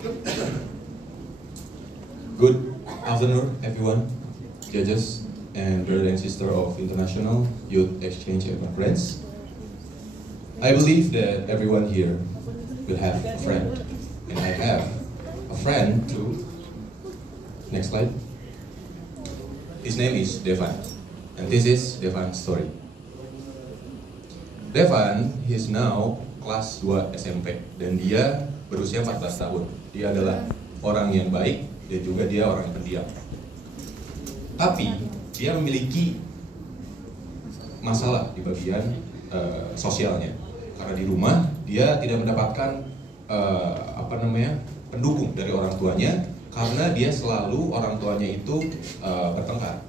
Good afternoon, everyone, judges and brother and sister of International Youth Exchange and Conference. I believe that everyone here will have a friend, and I have a friend too. Next slide. His name is Devan, and this is Devan's story. Devan is now kelas 2 SMP, dan dia berusia 14 tahun. Dia adalah orang yang baik, dan juga dia orang yang pendiam. Tapi dia memiliki masalah di bagian sosialnya, karena di rumah dia tidak mendapatkan pendukung dari orang tuanya, karena dia selalu orang tuanya itu bertengkar.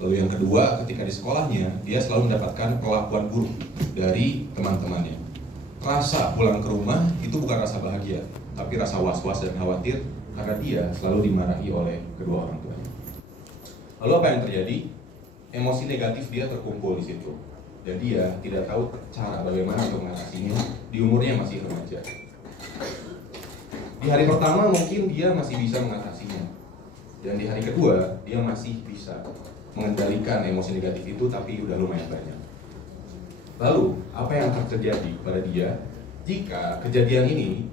Lalu yang kedua, ketika di sekolahnya dia selalu mendapatkan perlakuan buruk dari teman-temannya. Rasa pulang ke rumah itu bukan rasa bahagia, tapi rasa was-was dan khawatir karena dia selalu dimarahi oleh kedua orang tuanya. Lalu apa yang terjadi? Emosi negatif dia terkumpul di situ, dan dia tidak tahu cara bagaimana untuk mengatasinya di umurnya masih remaja. Di hari pertama mungkin dia masih bisa mengatasinya, dan di hari kedua dia masih bisa mengendalikan emosi negatif itu, tapi udah lumayan banyak. Lalu apa yang akan terjadi pada dia jika kejadian ini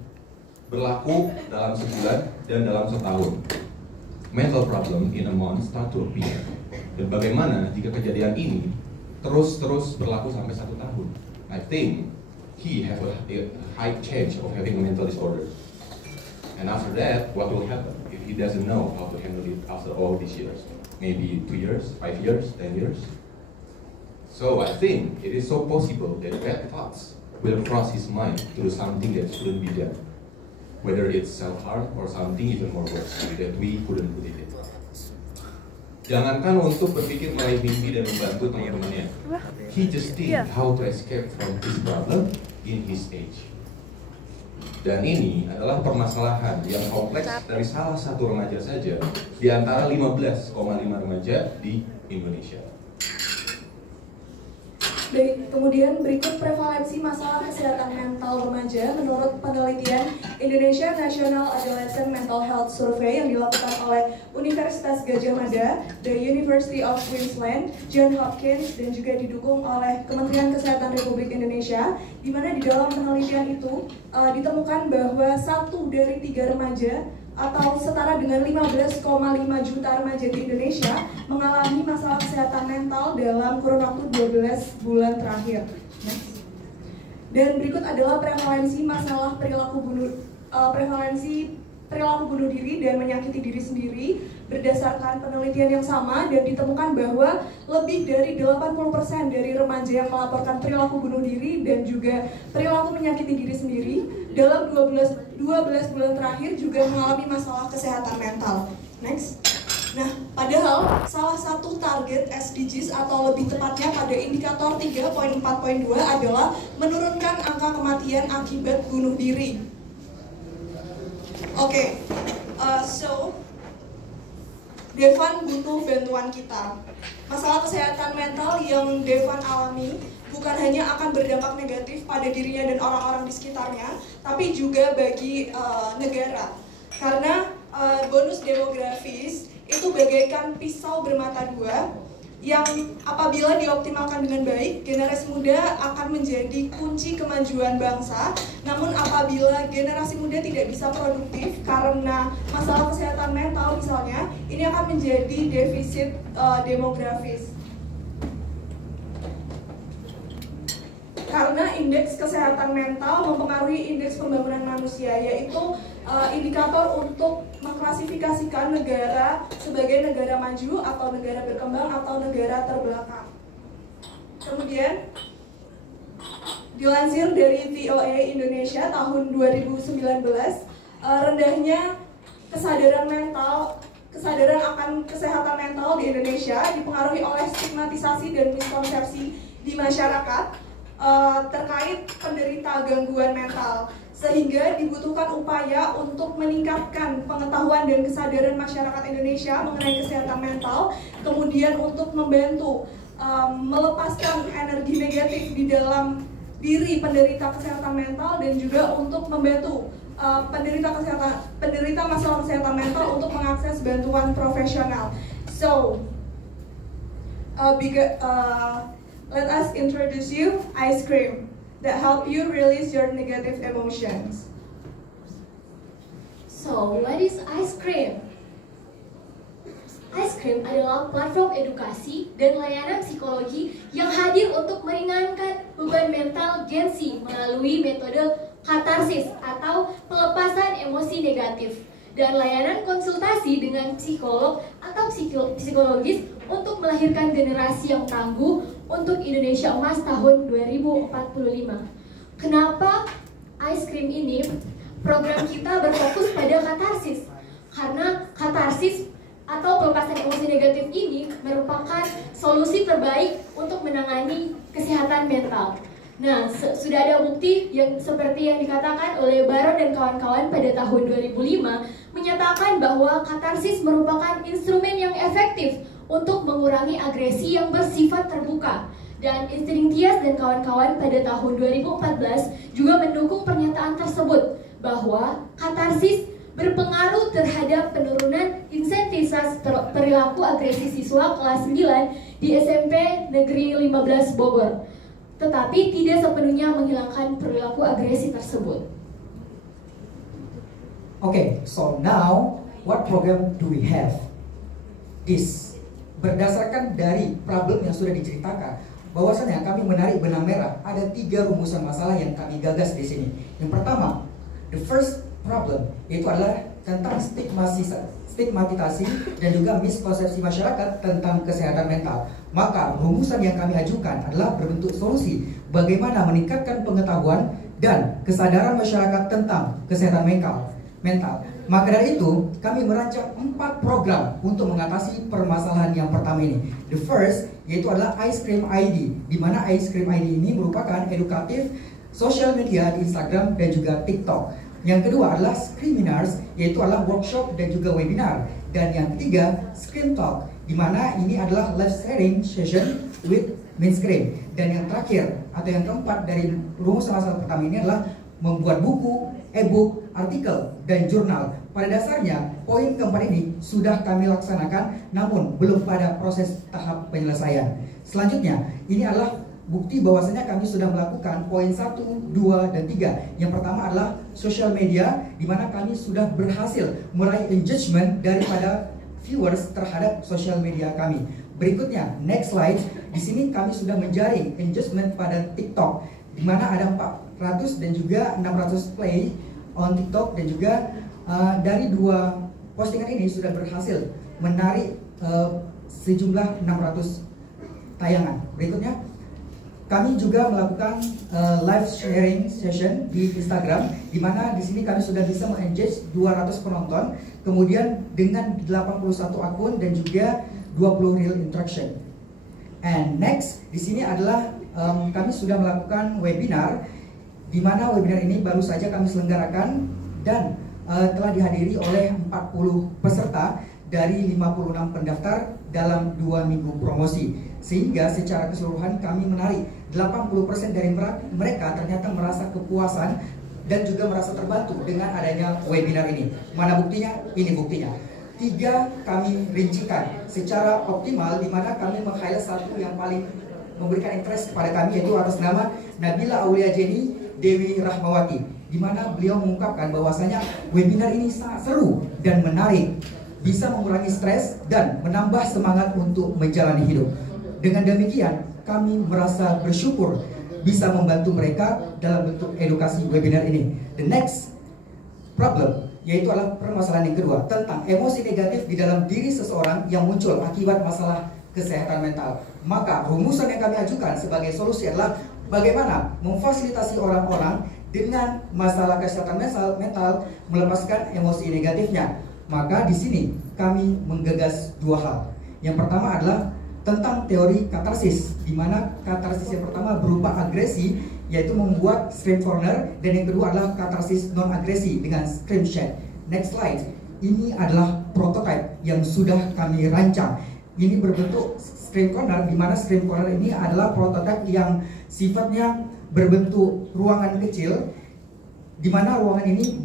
berlaku dalam sebulan dan dalam setahun? Mental problem in a month start to appear. Dan bagaimana jika kejadian ini terus berlaku sampai 1 tahun? I think he have a high chance of having a mental disorder. And after that, what will happen if he doesn't know how to handle it after all these years? Maybe 2 years, 5 years, 10 years? So I think it is so possible that bad thoughts will cross his mind to do something that shouldn't be done. Whether it's self-harm or something even more worse that we couldn't believe it. Jangankan untuk berpikir meraih mimpi dan membantu teman-temannya, he just think how to escape from this problem in his age. Dan ini adalah permasalahan yang kompleks dari salah satu remaja saja di antara 15,5 remaja di Indonesia. Baik, kemudian berikut prevalensi masalah kesehatan mental remaja menurut penelitian Indonesia National Adolescent Mental Health Survey yang dilakukan oleh Universitas Gadjah Mada, The University of Queensland, Johns Hopkins, dan juga didukung oleh Kementerian Kesehatan Republik Indonesia, di mana di dalam penelitian itu ditemukan bahwa 1 dari 3 remaja atau setara dengan 15,5 juta remaja di Indonesia mengalami masalah kesehatan mental dalam kurun waktu 12 bulan terakhir. Dan berikut adalah prevalensi masalah perilaku bunuh diri dan menyakiti diri sendiri berdasarkan penelitian yang sama, dan ditemukan bahwa lebih dari 80% dari remaja yang melaporkan perilaku bunuh diri dan juga perilaku menyakiti diri sendiri dalam 12 bulan terakhir juga mengalami masalah kesehatan mental. Next. Nah, padahal salah satu target SDGs atau lebih tepatnya pada indikator 3.4.2 adalah menurunkan angka kematian akibat bunuh diri. Oke, so Devan butuh bantuan kita. Masalah kesehatan mental yang Devan alami bukan hanya akan berdampak negatif pada dirinya dan orang-orang di sekitarnya, tapi juga bagi negara. Karena bonus demografis itu bagaikan pisau bermata dua, yang apabila dioptimalkan dengan baik, generasi muda akan menjadi kunci kemajuan bangsa. Namun apabila generasi muda tidak bisa produktif karena masalah kesehatan mental misalnya, ini akan menjadi defisit demografis. Karena indeks kesehatan mental mempengaruhi indeks pembangunan manusia, yaitu indikator untuk mengklasifikasikan negara sebagai negara maju atau negara berkembang atau negara terbelakang. Kemudian dilansir dari VOA Indonesia tahun 2019, rendahnya kesadaran akan kesehatan mental di Indonesia dipengaruhi oleh stigmatisasi dan miskonsepsi di masyarakat terkait penderita gangguan mental, sehingga dibutuhkan upaya untuk meningkatkan pengetahuan dan kesadaran masyarakat Indonesia mengenai kesehatan mental, kemudian untuk membantu melepaskan energi negatif di dalam diri penderita kesehatan mental, dan juga untuk membantu penderita masalah kesehatan mental untuk mengakses bantuan profesional. So, let us introduce you ice cream that help you release your negative emotions. So, what is ice cream? Ice cream adalah platform edukasi dan layanan psikologi yang hadir untuk meringankan beban mental Gen Z melalui metode katarsis atau pelepasan emosi negatif dan layanan konsultasi dengan psikolog atau psikologis untuk melahirkan generasi yang tangguh untuk Indonesia Emas tahun 2045. Kenapa ice cream ini? Program kita berfokus pada katarsis karena katarsis atau pelepasan emosi negatif ini merupakan solusi terbaik untuk menangani kesehatan mental. Nah, sudah ada bukti yang seperti yang dikatakan oleh Baron dan kawan-kawan pada tahun 2005 menyatakan bahwa katarsis merupakan instrumen yang efektif untuk mengurangi agresi yang bersifat terbuka. Dan Insting Tias dan kawan-kawan pada tahun 2014 juga mendukung pernyataan tersebut bahwa katarsis berpengaruh terhadap penurunan intensitas perilaku agresi siswa kelas 9 di SMP Negeri 15 Bogor, tetapi tidak sepenuhnya menghilangkan perilaku agresi tersebut. Okay, so now what program do we have? This berdasarkan dari problem yang sudah diceritakan, bahwasanya kami menarik benang merah. Ada 3 rumusan masalah yang kami gagas di sini. Yang pertama, the first problem itu adalah tentang stigmatisasi dan juga miskonsepsi masyarakat tentang kesehatan mental. Maka rumusan yang kami ajukan adalah berbentuk solusi bagaimana meningkatkan pengetahuan dan kesadaran masyarakat tentang kesehatan mental. Maka dari itu kami merancang 4 program untuk mengatasi permasalahan yang pertama ini. The first yaitu adalah Ice Cream ID, di mana Ice Cream ID ini merupakan edukatif sosial media di Instagram dan juga TikTok. Yang kedua adalah Screeners, yaitu adalah workshop dan juga webinar. Dan yang ketiga, Screen Talk, di mana ini adalah live sharing session with mainstream. Dan yang terakhir atau yang keempat dari rumusan masalah pertama ini adalah membuat buku, e-book, artikel, dan jurnal. Pada dasarnya, poin keempat ini sudah kami laksanakan, namun belum pada proses tahap penyelesaian. Selanjutnya, ini adalah bukti bahwasanya kami sudah melakukan poin 1, 2, dan 3. Yang pertama adalah social media, di mana kami sudah berhasil meraih engagement daripada viewers terhadap social media kami. Berikutnya, next slide. Di sini kami sudah menjaring engagement pada TikTok, di mana ada 400 dan juga 600 play on TikTok, dan juga dari 2 postingan ini sudah berhasil menarik sejumlah 600 tayangan. Berikutnya, kami juga melakukan live sharing session di Instagram, di mana di sini kami sudah bisa mengengage 200 penonton, kemudian dengan 81 akun dan juga 20 real interaction. And next, di sini adalah kami sudah melakukan webinar, di mana webinar ini baru saja kami selenggarakan dan telah dihadiri oleh 40 peserta dari 56 pendaftar dalam 2 minggu promosi. Sehingga secara keseluruhan kami menarik 80% dari mereka ternyata merasa kepuasan dan juga merasa terbantu dengan adanya webinar ini. Mana buktinya? Ini buktinya. 3 kami rincikan secara optimal, di mana kami meng-highlight satu yang paling memberikan interest kepada kami, yaitu atas nama Nabila Aulia Jenny Dewi Rahmawati, di mana beliau mengungkapkan bahwasanya webinar ini sangat seru dan menarik, bisa mengurangi stres dan menambah semangat untuk menjalani hidup. Dengan demikian, kami merasa bersyukur bisa membantu mereka dalam bentuk edukasi webinar ini. The next problem, yaitu adalah permasalahan yang kedua, tentang emosi negatif di dalam diri seseorang yang muncul akibat masalah kesehatan mental. Maka rumusan yang kami ajukan sebagai solusi adalah bagaimana memfasilitasi orang-orang dengan masalah kesehatan mental melepaskan emosi negatifnya. Maka di sini kami menggagas 2 hal. Yang pertama adalah tentang teori katarsis, di mana katarsis yang pertama berupa agresi, yaitu membuat scream corner, dan yang kedua adalah katarsis non agresi dengan scream chat. Next slide. Ini adalah prototipe yang sudah kami rancang. Ini berbentuk scream corner, di mana scream corner ini adalah prototipe yang sifatnya berbentuk ruangan kecil di mana ruangan ini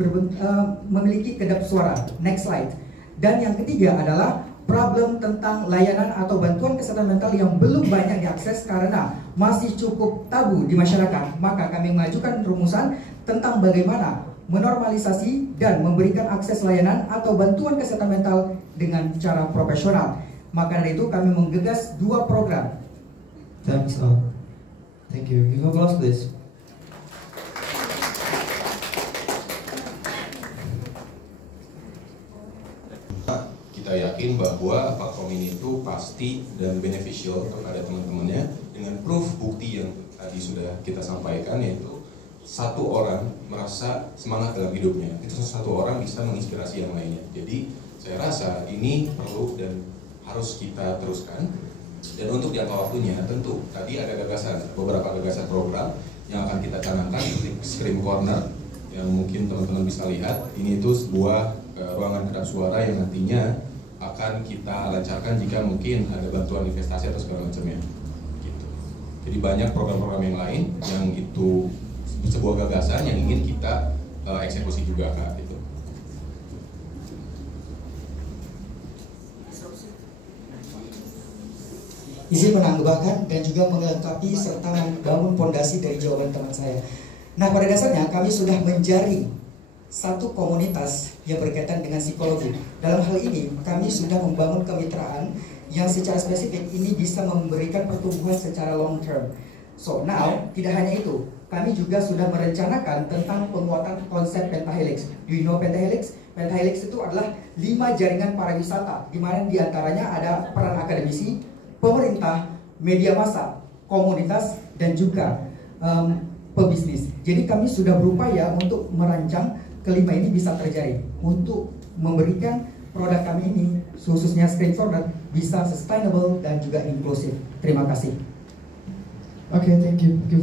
memiliki kedap suara. Next slide. Dan yang ketiga adalah problem tentang layanan atau bantuan kesehatan mental yang belum banyak diakses karena masih cukup tabu di masyarakat. Maka kami mengajukan rumusan tentang bagaimana menormalisasi dan memberikan akses layanan atau bantuan kesehatan mental dengan cara profesional. Maka dari itu kami menggagas 2 program. Thanks. Thank you. Give applause, please. Kita yakin bahwa platform ini itu pasti dan beneficial kepada teman-temannya dengan proof bukti yang tadi sudah kita sampaikan, yaitu satu orang merasa semangat dalam hidupnya, itu satu orang bisa menginspirasi yang lainnya. Jadi saya rasa ini perlu dan harus kita teruskan. Dan untuk jangka waktunya tentu tadi ada beberapa gagasan program yang akan kita canangkan seperti Scream Corner yang mungkin teman-teman bisa lihat. Ini itu sebuah ruangan kedap suara yang nantinya akan kita lancarkan jika mungkin ada bantuan investasi atau segala macamnya. Gitu. Jadi banyak program-program yang lain yang itu sebuah gagasan yang ingin kita eksekusi juga, Kak. Gitu. Izin menambahkan dan juga melengkapi serta membangun fondasi dari jawaban teman saya. Nah, pada dasarnya kami sudah menjaring satu komunitas yang berkaitan dengan psikologi. Dalam hal ini, kami sudah membangun kemitraan yang secara spesifik ini bisa memberikan pertumbuhan secara long term. So now, tidak hanya itu, kami juga sudah merencanakan tentang penguatan konsep Pentahelix. Do you know Pentahelix? Pentahelix itu adalah 5 jaringan pariwisata, di mana diantaranya ada peran akademisi, pemerintah, media massa, komunitas, dan juga pebisnis. Jadi kami sudah berupaya untuk merancang kelima ini bisa terjadi untuk memberikan produk kami ini, khususnya Scream Corner, bisa sustainable dan juga inklusif. Terima kasih. Okay, thank you.